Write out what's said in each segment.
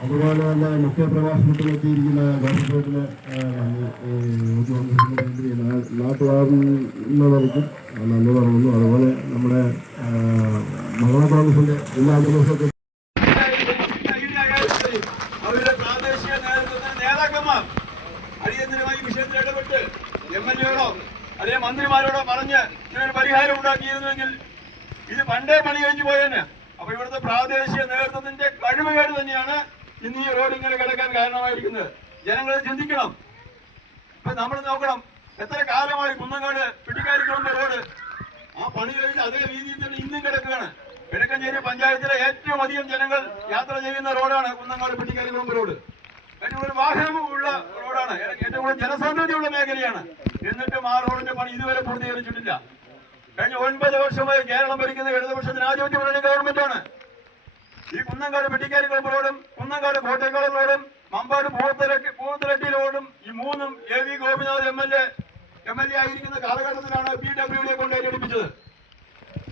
അതുപോലെ തന്നെ മുഖ്യപ്രഭാഷണത്തിൽ എത്തിയിരിക്കുന്ന ഗവൺമെന്റിന് നന്ദി നാട്ടുകാരനവർക്കും നന്ദി പറയുന്നു അതുപോലെ നമ്മുടെ മഹാപ്രഭുവിന്റെ എല്ലാ ദിവസവും എം അതേ മന്ത്രിമാരോട് പറഞ്ഞ് ഇതിനൊരു പരിഹാരം ഉണ്ടാക്കിയിരുന്നുവെങ്കിൽ ഇത് പണ്ടേ പണി കഴിഞ്ഞു പോയേനെ. അപ്പൊ ഇവിടുത്തെ പ്രാദേശിക നേതൃത്വത്തിന്റെ കഴിവുകേട് തന്നെയാണ് ഇന്ന് ഈ റോഡ് ഇങ്ങനെ കിടക്കാൻ കാരണമായിരിക്കുന്നത്. ജനങ്ങൾ ചിന്തിക്കണം. ഇപ്പൊ നമ്മൾ നോക്കണം എത്ര കാലമായി കുന്നങ്ങാട് പിടിക്കാരിക്കുള്ള റോഡ് ആ പണി കഴിഞ്ഞ് അതേ രീതിയിൽ തന്നെ ഇന്നും കിടക്കുകയാണ്. കിഴക്കഞ്ചേരി പഞ്ചായത്തിലെ ഏറ്റവും അധികം ജനങ്ങൾ യാത്ര ചെയ്യുന്ന റോഡാണ് കുന്നങ്ങാട് പിടിക്കാരിക്കുളം റോഡ്. ഏറ്റവും കൂടുതൽ വാഹനമുള്ള റോഡാണ്. ഏറ്റവും കൂടുതൽ ജനസാന്ദ്രതയുള്ള മേഖലയാണ് എന്നിട്ടും ആ റോഡിന്റെ പണി ഇതുവരെ പൂർത്തീകരിച്ചിട്ടില്ല. കഴിഞ്ഞ ഒൻപത് വർഷമായി കേരളം ഭരിക്കുന്ന ഇടതുപക്ഷത്തിന് മുന്നണി ഗവൺമെന്റാണ്. ഈ കുന്നങ്കാട് വെട്ടിക്കാരിക്കുളം റോഡും കുന്നങ്കാട് മമ്പാട് പൂവത്തിരട്ടി പൂവത്തിരട്ടി ഈ മൂന്നും A V Gopinath M L A M L A ആയിരിക്കുന്ന കാലഘട്ടത്തിലാണ് പി ഡബ്ല്യു ഡി കൊണ്ട് ഏറ്റെടുപ്പിച്ചത്.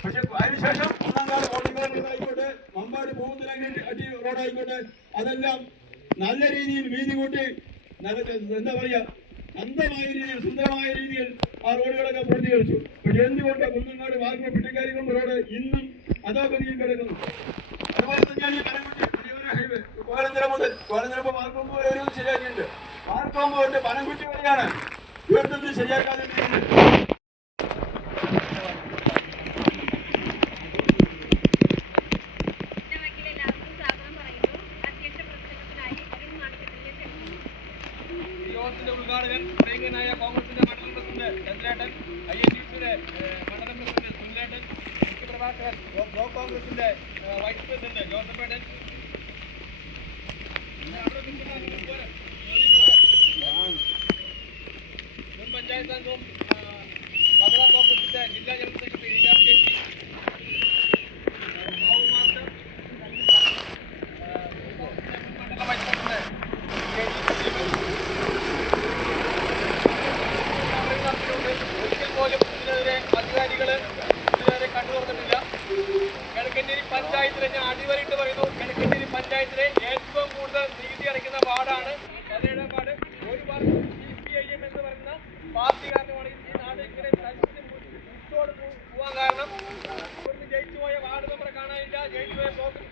പക്ഷെ അതിനുശേഷം കുന്നങ്കാട് റോഡായിക്കോട്ടെ മമ്പാട് പൂവത്തിരട്ടി റോഡായിക്കോട്ടെ അതെല്ലാം നല്ല രീതിയിൽ വീതി കൂട്ടി എന്താ പറയാ അന്തമായ രീതിയിൽ സുന്ദരമായ രീതിയിൽ ആ റോഡുകളൊക്കെ പൂർത്തീകരിച്ചു. പക്ഷെ എന്തുകൊണ്ട് കുന്നങ്ങാട് വാഗ്മ പിട്ടിക്കാരികളും റോഡ് ഇന്നും അധോഗതിയിൽ കിടക്കുന്നു? അതുപോലെ തന്നെയാണ് ഈ പനംകുട്ടി ഹൈവേ. കോലഞ്ചിറ മുതൽ കോലഞ്ചിറ മാർക്കൊമ്പ് വരെ ശരിയാക്കിയിട്ടുണ്ട്. മാർക്കൊമ്പ് പനംകുട്ടി വരെയാണ് ഇവിടുത്തെ ശരിയാക്കാതെ യോഗത്തിന്റെ ഉദ്ഘാടകൻ പ്രിയങ്കനായ കോൺഗ്രസിന്റെ മണ്ഡലം president Chandrettan I N D സിയുടെ മണ്ഡലം പ്രസിഡന്റ് സുനിലേട്ടൻ മുഖ്യപ്രഭാഷകൻ ബ്ലോ- ബ്ലോക്ക് കോൺഗ്രസിന്റെ വൈസ് പ്രസിഡന്റ്. മുൻ പഞ്ചായത്ത് അംഗവും ബ്ലോക്ക്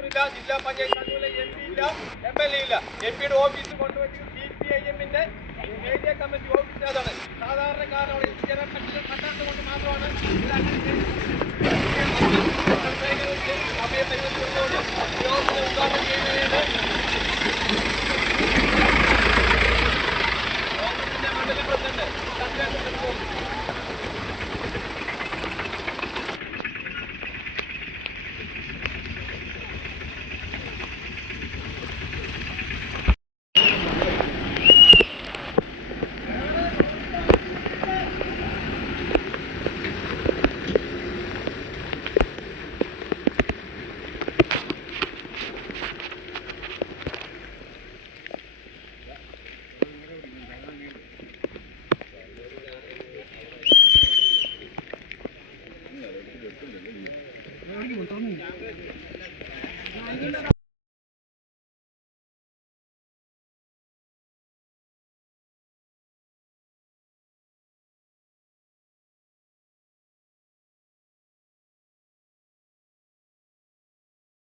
ഇല്ല ജില്ലാ പഞ്ചായത്ത് അതുപോലെ എം പി ഇല്ല എം ഇല്ല എം ഓഫീസ് കൊണ്ടുവച്ച് സി പി ഐ എമ്മിന്റെ ഏരിയ കമ്മിറ്റി ഓഫീസ് അതാണ് സാധാരണക്കാരാണ് ജനപക്ഷത്തെ കണ്ടാത്തത് കൊണ്ട് മാത്രമാണ്. होता